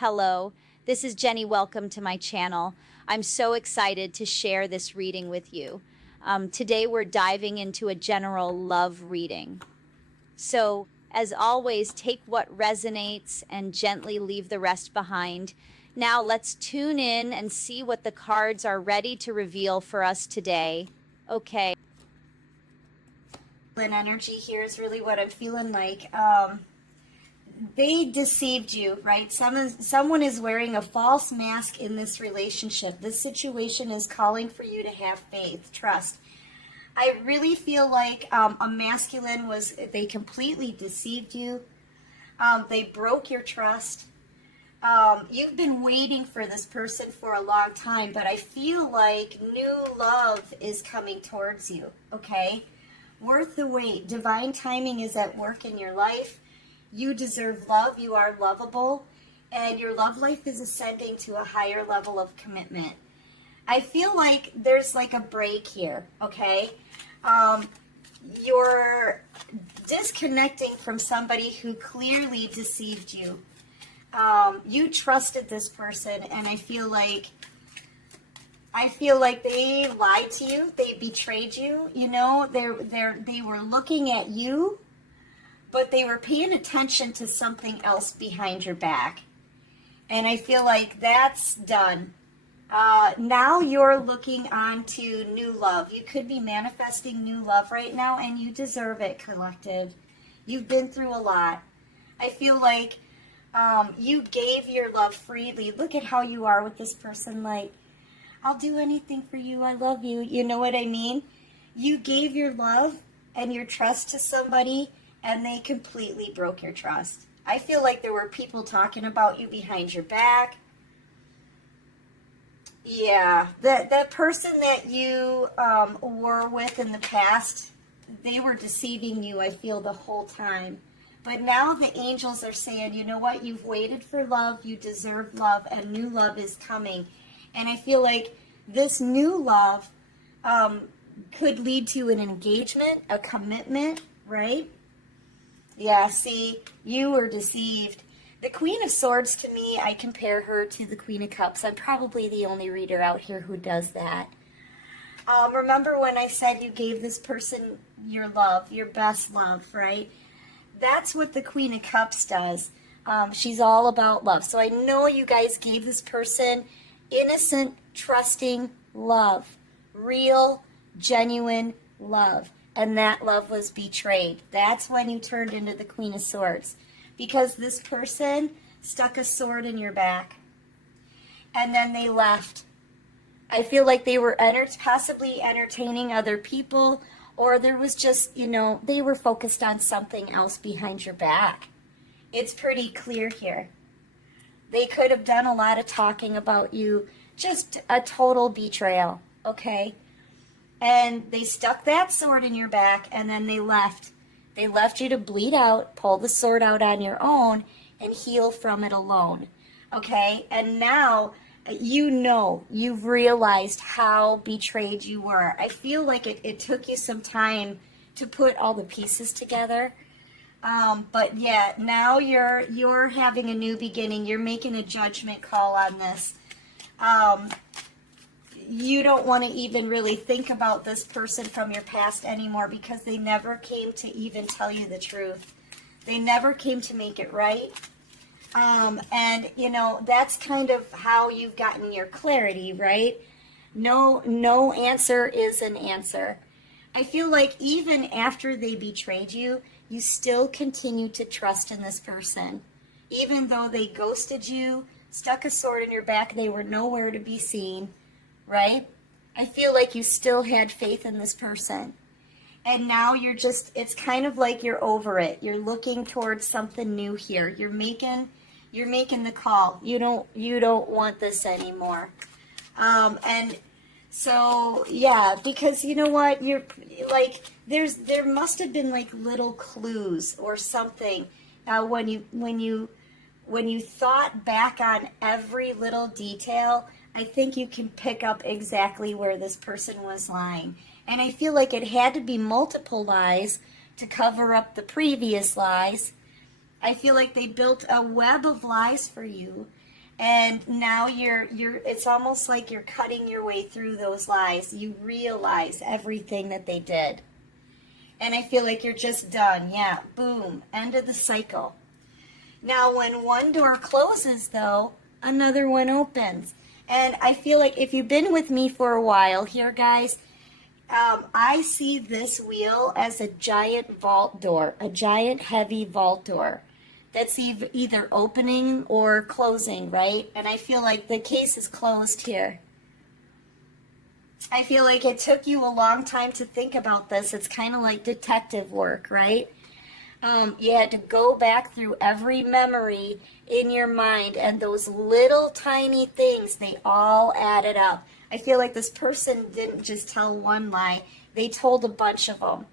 Hello, this is Jenny. Welcome to my channel. I'm so excited to share this reading with you. Today we're diving into a general love reading. So, as always, take what resonates and gently leave the rest behind. Now let's tune in and see what the cards are ready to reveal for us today. Okay. Energy here is really what I'm feeling like. They deceived you, right? Someone is wearing a false mask in this relationship. This situation is calling for you to have faith, trust. I really feel like a masculine they completely deceived you. They broke your trust. You've been waiting for this person for a long time, but I feel like new love is coming towards you, okay? Worth the wait. Divine timing is at work in your life. You deserve love. You are lovable. And your love life is ascending to a higher level of commitment. I feel like there's like a break here, okay? You're disconnecting from somebody who clearly deceived you. You trusted this person, and I feel like they lied to you. They betrayed you. You know, they were looking at you, but they were paying attention to something else behind your back. And I feel like that's done. Now you're looking on to new love. You could be manifesting new love right now, and you deserve it, collective. You've been through a lot. I feel like you gave your love freely. Look at how you are with this person, like, I'll do anything for you. I love you. You know what I mean? You gave your love and your trust to somebody, and they completely broke your trust. I feel like there were people talking about you behind your back. Yeah, that person that you were with in the past, they were deceiving you, I feel, the whole time. But now the angels are saying, you know what? You've waited for love. You deserve love, and new love is coming. And I feel like this new love could lead to an engagement, a commitment, right? Yeah, see, you were deceived. The Queen of Swords, to me, I compare her to the Queen of Cups. I'm probably the only reader out here who does that. Remember when I said you gave this person your love, your best love, right? That's what the Queen of Cups does. She's all about love. So I know you guys gave this person innocent, trusting love. Real, genuine love. And that love was betrayed. That's when you turned into the Queen of Swords. Because this person stuck a sword in your back. And then they left. I feel like they were possibly entertaining other people, or there was just, you know, they were focused on something else behind your back. It's pretty clear here. They could have done a lot of talking about you. Just a total betrayal, okay? And they stuck that sword in your back, and then they left. They left you to bleed out, pull the sword out on your own, and heal from it alone, okay? And now, you know, you've realized how betrayed you were. I feel like it took you some time to put all the pieces together. But yeah, now you're having a new beginning. You're making a judgment call on this. You don't want to even really think about this person from your past anymore, because they never came to even tell you the truth. They never came to make it right. And, you know, that's kind of how you've gotten your clarity, right? No answer is an answer. I feel like even after they betrayed you, you still continue to trust in this person. Even though they ghosted you, stuck a sword in your back, they were nowhere to be seen, right? I feel like you still had faith in this person. And now it's kind of like you're over it. You're looking towards something new here. You're making the call. You don't want this anymore. And so, yeah, because you know what? You're like, there must have been like little clues or something when you thought back on every little detail. I think you can pick up exactly where this person was lying. And I feel like it had to be multiple lies to cover up the previous lies. I feel like they built a web of lies for you. And now it's almost like you're cutting your way through those lies. You realize everything that they did. And I feel like you're just done. Yeah, boom, end of the cycle. Now, when one door closes, though, another one opens. And I feel like if you've been with me for a while here, guys, I see this wheel as a giant vault door, a giant heavy vault door that's either opening or closing, right? And I feel like the case is closed here. I feel like it took you a long time to think about this. It's kind of like detective work, right? You had to go back through every memory in your mind, and those little tiny things, they all added up. I feel like this person didn't just tell one lie, they told a bunch of them.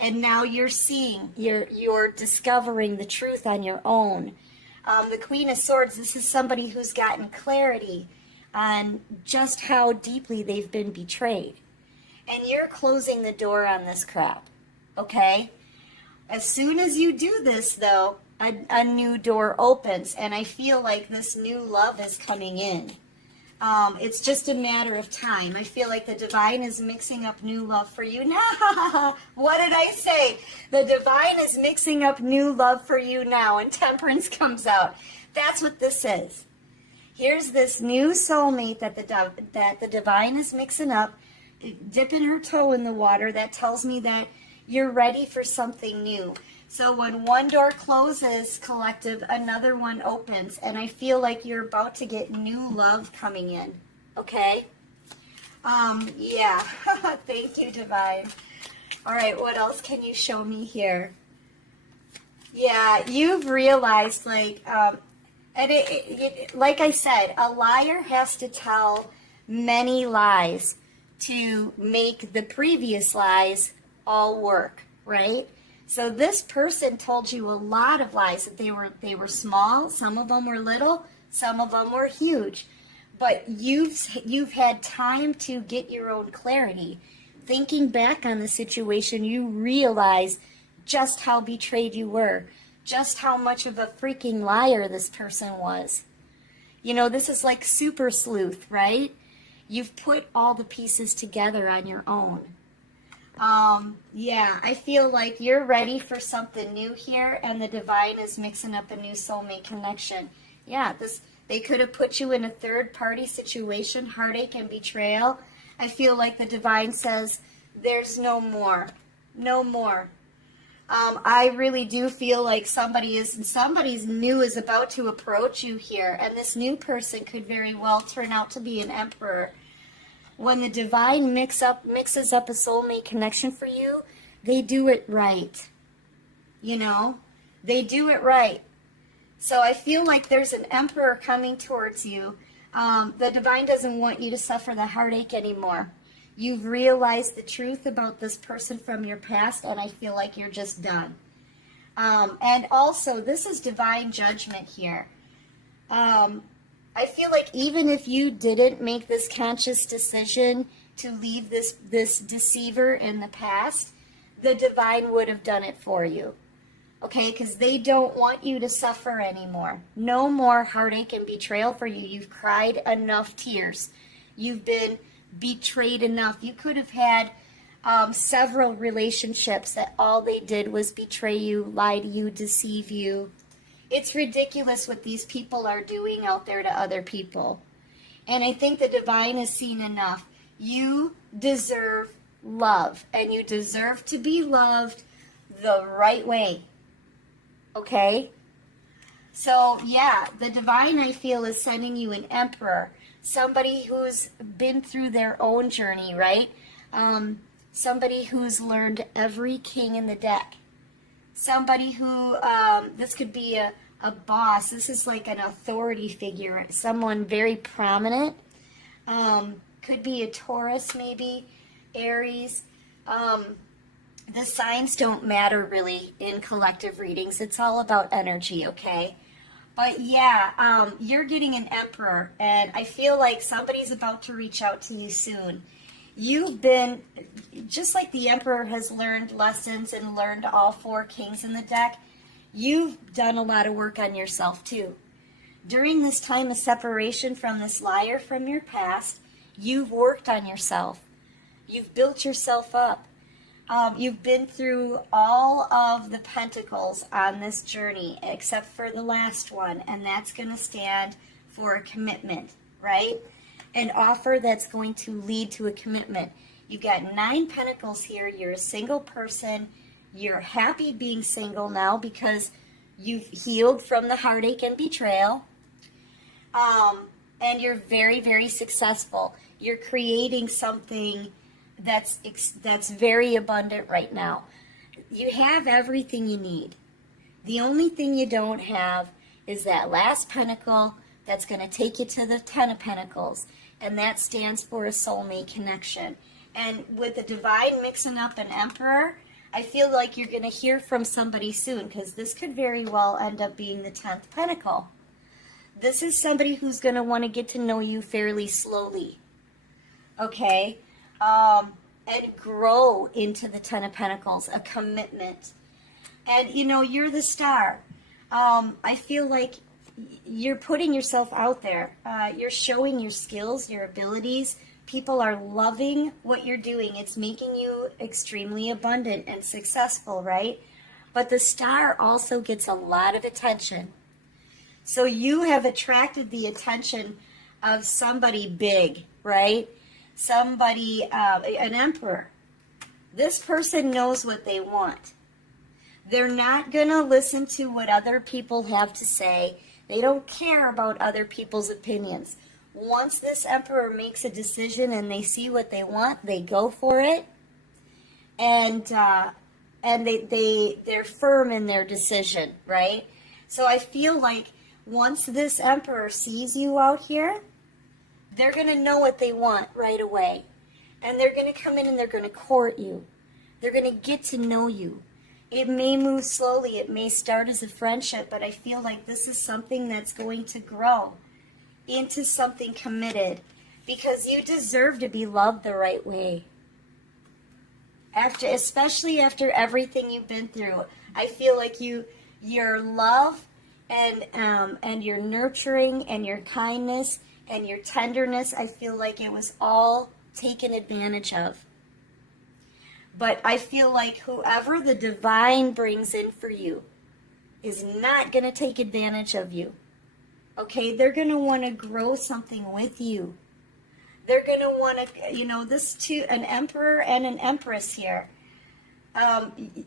And now you're seeing, you're discovering the truth on your own. The Queen of Swords, this is somebody who's gotten clarity on just how deeply they've been betrayed. And you're closing the door on this crap, okay? As soon as you do this, though, a new door opens, and I feel like this new love is coming in. It's just a matter of time. I feel like the divine is mixing up new love for you now. What did I say? The divine is mixing up new love for you now, and Temperance comes out. That's what this is. Here's this new soulmate that the divine is mixing up, dipping her toe in the water. That tells me that you're ready for something new. So when one door closes, collective, another one opens. And I feel like you're about to get new love coming in. Okay? Yeah. Thank you, divine. All right, what else can you show me here? Yeah, you've realized, like, and like I said, a liar has to tell many lies to make the previous lies all work, right? So this person told you a lot of lies, that they were small, some of them were little, some of them were huge. But you've had time to get your own clarity. Thinking back on the situation, you realize just how betrayed you were, just how much of a freaking liar this person was. You know, this is like super sleuth, right? You've put all the pieces together on your own. Yeah, I feel like you're ready for something new here, and the divine is mixing up a new soulmate connection. Yeah, they could have put you in a third-party situation, heartache and betrayal. I feel like the divine says, there's no more. No more. I really do feel like somebody's new is about to approach you here, and this new person could very well turn out to be an emperor. When the divine mixes up a soulmate connection for you, they do it right. You know, they do it right. So I feel like there's an emperor coming towards you. The divine doesn't want you to suffer the heartache anymore. You've realized the truth about this person from your past, and I feel like you're just done. And also, this is divine judgment here. I feel like even if you didn't make this conscious decision to leave this deceiver in the past, the divine would have done it for you. Okay, because they don't want you to suffer anymore. No more heartache and betrayal for you. You've cried enough tears. You've been betrayed enough. You could have had several relationships that all they did was betray you, lie to you, deceive you. It's ridiculous what these people are doing out there to other people. And I think the divine has seen enough. You deserve love, and you deserve to be loved the right way. Okay? So, yeah, the divine, I feel, is sending you an emperor. Somebody who's been through their own journey, right? Somebody who's learned every king in the deck. Somebody who, this could be a boss. This is like an authority figure. Someone very prominent. Could be a Taurus, maybe. Aries. The signs don't matter really in collective readings. It's all about energy, okay? But yeah, you're getting an emperor, and I feel like somebody's about to reach out to you soon. You've been, just like the emperor has learned lessons and learned all four kings in the deck, you've done a lot of work on yourself too. During this time of separation from this liar from your past, you've worked on yourself. You've built yourself up. You've been through all of the pentacles on this journey, except for the last one, and that's going to stand for a commitment, right? An offer that's going to lead to a commitment. You've got 9 pentacles here. You're a single person. You're happy being single now because you've healed from the heartache and betrayal. And you're very, very successful. You're creating something that's very abundant right now. You have everything you need. The only thing you don't have is that last pentacle that's going to take you to the 10 of Pentacles, and that stands for a soulmate connection. And with the Divine mixing up an Emperor, I feel like you're going to hear from somebody soon, because this could very well end up being the 10th Pentacle. This is somebody who's going to want to get to know you fairly slowly, okay? And grow into the 10 of Pentacles, a commitment. And, you know, you're the star. I feel like you're putting yourself out there. You're showing your skills, your abilities. People are loving what you're doing. It's making you extremely abundant and successful, right? But the star also gets a lot of attention. So you have attracted the attention of somebody big, right? Somebody, an emperor. This person knows what they want. They're not going to listen to what other people have to say. They don't care about other people's opinions. Once this emperor makes a decision and they see what they want, they go for it. And they're firm in their decision, right? So I feel like once this emperor sees you out here, they're going to know what they want right away. And they're going to come in and they're going to court you. They're going to get to know you. It may move slowly. It may start as a friendship, but I feel like this is something that's going to grow into something committed, because you deserve to be loved the right way. Especially after everything you've been through, I feel like your love and your nurturing and your kindness and your tenderness, I feel like it was all taken advantage of. But I feel like whoever the Divine brings in for you is not going to take advantage of you. Okay, they're going to want to grow something with you. They're going to want to, you know, an emperor and an empress here.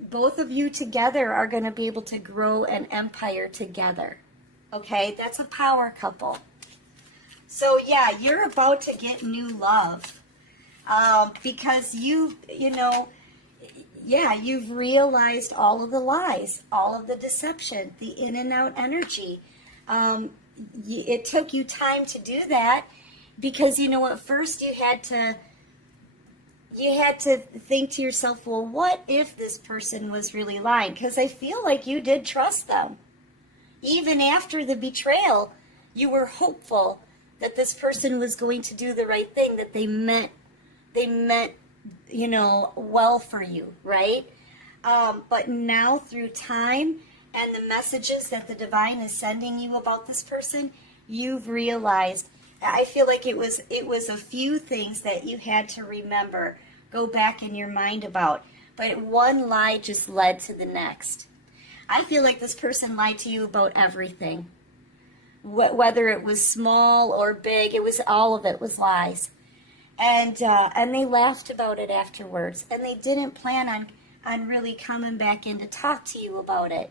Both of you together are going to be able to grow an empire together. Okay, that's a power couple. So yeah, you're about to get new love. Because you've realized all of the lies, all of the deception, the in and out energy. It took you time to do that, because, you know, at first you had to think to yourself, well, what if this person was really lying? Because I feel like you did trust them. Even after the betrayal, you were hopeful that this person was going to do the right thing, that they meant, you know, well for you, right? But now through time and the messages that the Divine is sending you about this person, you've realized. I feel like it was a few things that you had to remember, go back in your mind about. But one lie just led to the next. I feel like this person lied to you about everything. Whether it was small or big, all of it was lies. And they laughed about it afterwards. And they didn't plan on really coming back in to talk to you about it.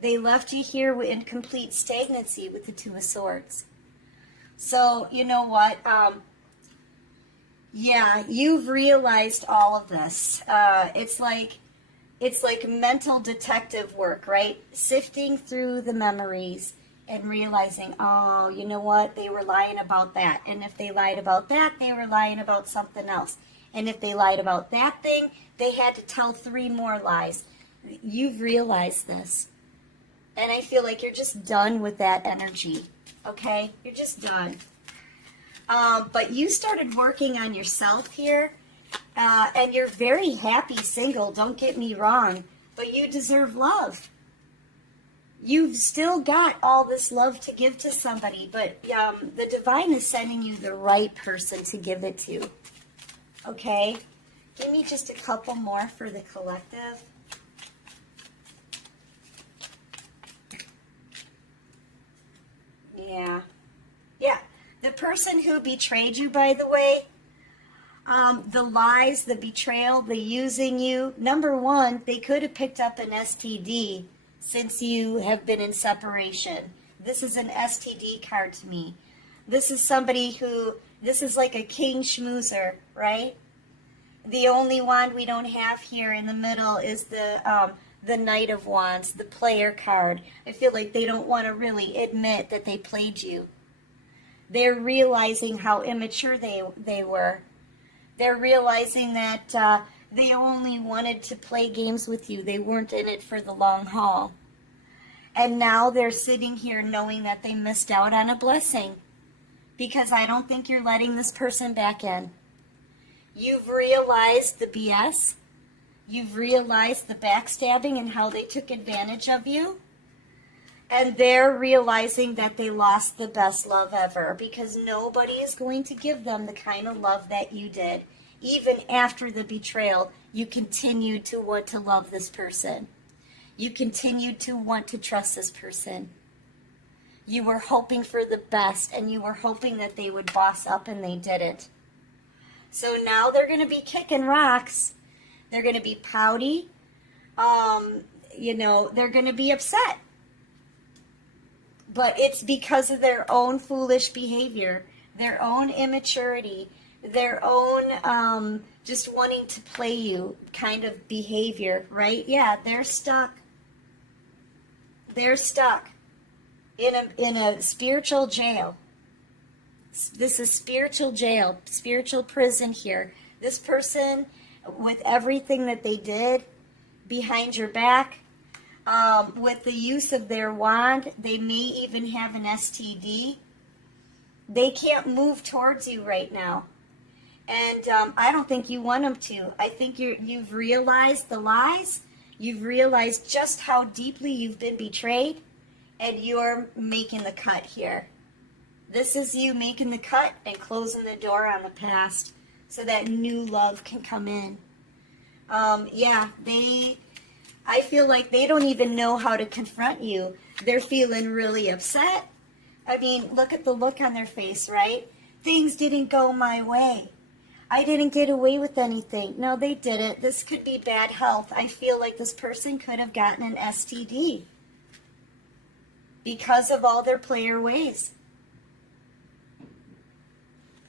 They left you here in complete stagnancy with the Two of Swords. So, you know what? Yeah, you've realized all of this. It's like mental detective work, right? Sifting through the memories and realizing, oh, you know what? They were lying about that. And if they lied about that, they were lying about something else. And if they lied about that thing, they had to tell 3 more lies. You've realized this. And I feel like you're just done with that energy. Okay? You're just done. But you started working on yourself here. And you're very happy single, don't get me wrong. But you deserve love. you've still got all this love to give to somebody, but the divine is sending you the right person to give it to. Okay? Give me just a couple more for the collective. Yeah. Yeah. The person who betrayed you, by the way, the lies, the betrayal, the using you, number one, they could have picked up an STD since you have been in separation. This is an STD card to me. This is somebody who, this is like a king schmoozer, right? The only wand we don't have here in the middle is the Knight of Wands, the player card. I feel like they don't want to really admit that they played you. They're realizing how immature they were. They're realizing that they only wanted to play games with you. They weren't in it for the long haul. And now they're sitting here knowing that they missed out on a blessing. Because I don't think you're letting this person back in. You've realized the BS. You've realized the backstabbing and how they took advantage of you. And they're realizing that they lost the best love ever, because nobody is going to give them the kind of love that you did. Even after the betrayal, you continued to want to love this person. You continued to want to trust this person. You were hoping for the best, and you were hoping that they would boss up, and they didn't. So now they're going to be kicking rocks. They're going to be pouty. They're going to be upset. But it's because of their own foolish behavior, their own immaturity, their own just wanting to play you kind of behavior, right? Yeah, they're stuck. They're stuck in a spiritual jail. This is spiritual jail, spiritual prison here. This person, with everything that they did behind your back, with the use of their wand, they may even have an STD. They can't move towards you right now. And I don't think you want them to. I think you've realized the lies. You've realized just how deeply you've been betrayed. And you're making the cut here. This is you making the cut and closing the door on the past so that new love can come in. I feel like they don't even know how to confront you. They're feeling really upset. I mean, look at the look on their face, right? Things didn't go my way. I didn't get away with anything. No, they didn't. This could be bad health. I feel like this person could have gotten an STD because of all their player ways.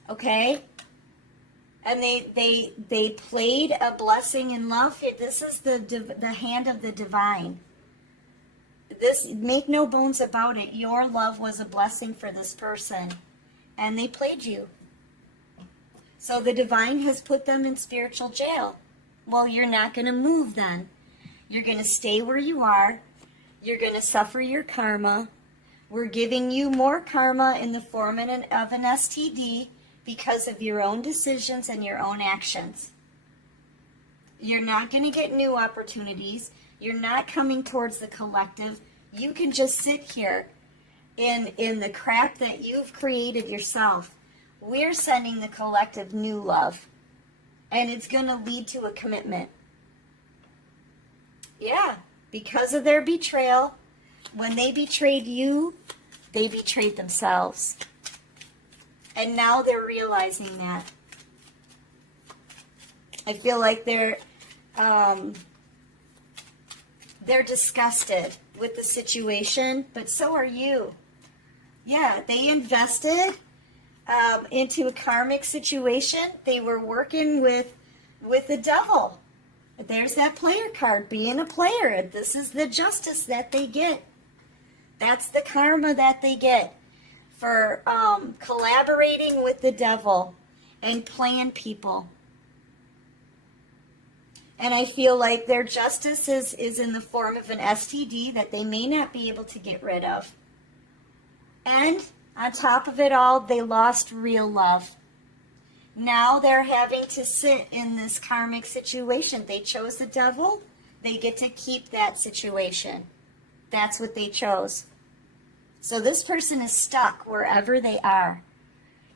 Okay? And they played a blessing in love. This is the hand of the divine. This, make no bones about it. Your love was a blessing for this person. And they played you. So the divine has put them in spiritual jail. Well, you're not going to move then. You're going to stay where you are. You're going to suffer your karma. We're giving you more karma in the form of an STD because of your own decisions and your own actions. You're not going to get new opportunities. You're not coming towards the collective. You can just sit here in the crap that you've created yourself. We're sending the collective new love. And it's going to lead to a commitment. Yeah, because of their betrayal, when they betrayed you, they betrayed themselves. And now they're realizing that. I feel like they're disgusted with the situation, but so are you. Yeah, they invested into a karmic situation. They were working with the devil. There's that player card, being a player. This is the justice that they get. That's the karma that they get for collaborating with the devil and playing people. And I feel like their justice is in the form of an STD that they may not be able to get rid of. And on top of it all, they lost real love. Now they're having to sit in this karmic situation. They chose the devil. They get to keep that situation. That's what they chose. So this person is stuck wherever they are.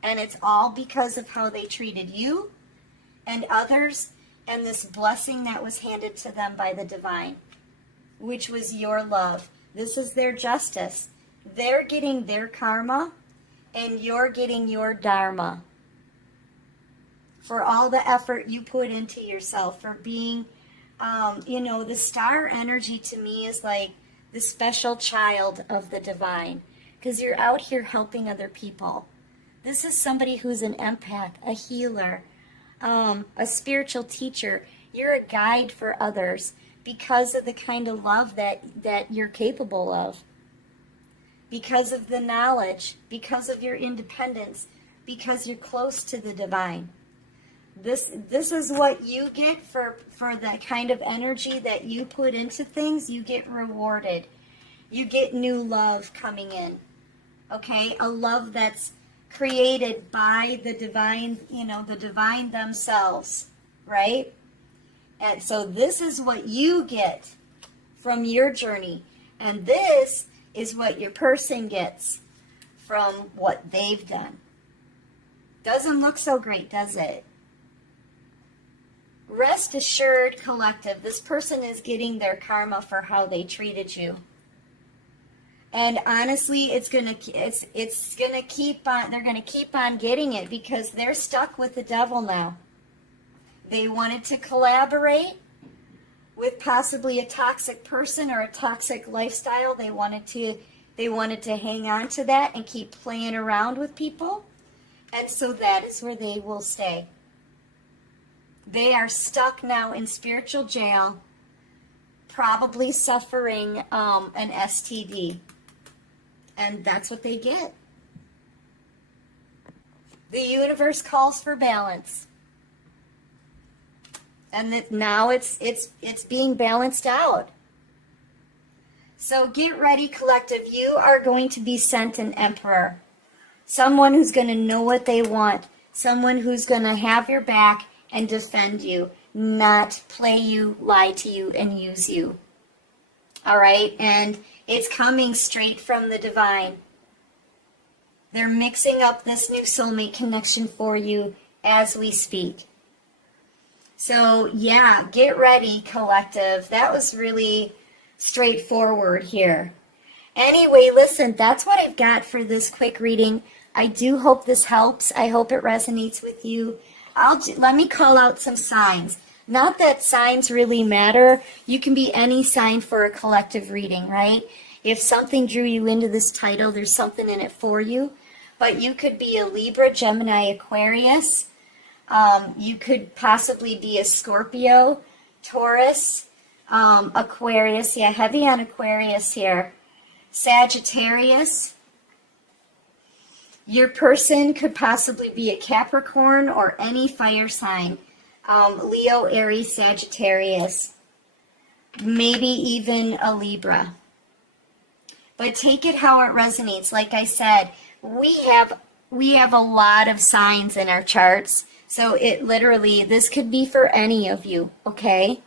And it's all because of how they treated you and others and this blessing that was handed to them by the divine, which was your love. This is their justice. They're getting their karma and you're getting your dharma for all the effort you put into yourself, for being, the star energy to me is like the special child of the divine, because you're out here helping other people. This is somebody who's an empath, a healer, a spiritual teacher. You're a guide for others because of the kind of love that you're capable of, because of the knowledge, because of your independence, because you're close to the divine. This is what you get for that kind of energy that you put into things. You get rewarded. You get new love coming in. Okay? A love that's created by the divine, the divine themselves, right? And so this is what you get from your journey. And this is what your person gets from what they've done. Doesn't look so great, does it? Rest assured, collective, this person is getting their karma for how they treated you. And honestly, it's gonna keep on. They're gonna keep on getting it because they're stuck with the devil now. They wanted to collaborate with possibly a toxic person or a toxic lifestyle. They wanted to hang on to that and keep playing around with people, and so that is where they will stay. They are stuck now in spiritual jail, probably suffering an STD. And that's what they get. The universe calls for balance. And that now it's being balanced out. So get ready, collective. You are going to be sent an emperor. Someone who's going to know what they want. Someone who's going to have your back and defend you, not play you, lie to you, and use you. All right? And it's coming straight from the divine. They're mixing up this new soulmate connection for you as we speak. So, yeah, get ready, collective. That was really straightforward here. Anyway, listen, that's what I've got for this quick reading. I do hope this helps. I hope it resonates with you. Let me call out some signs. Not that signs really matter. You can be any sign for a collective reading, right? If something drew you into this title, there's something in it for you. But you could be a Libra, Gemini, Aquarius. You could possibly be a Scorpio, Taurus, Aquarius. Yeah, heavy on Aquarius here. Sagittarius. Your person could possibly be a Capricorn or any fire sign. Leo, Aries, Sagittarius. Maybe even a Libra. But take it how it resonates. Like I said, we have a lot of signs in our charts. So it literally, this could be for any of you, okay?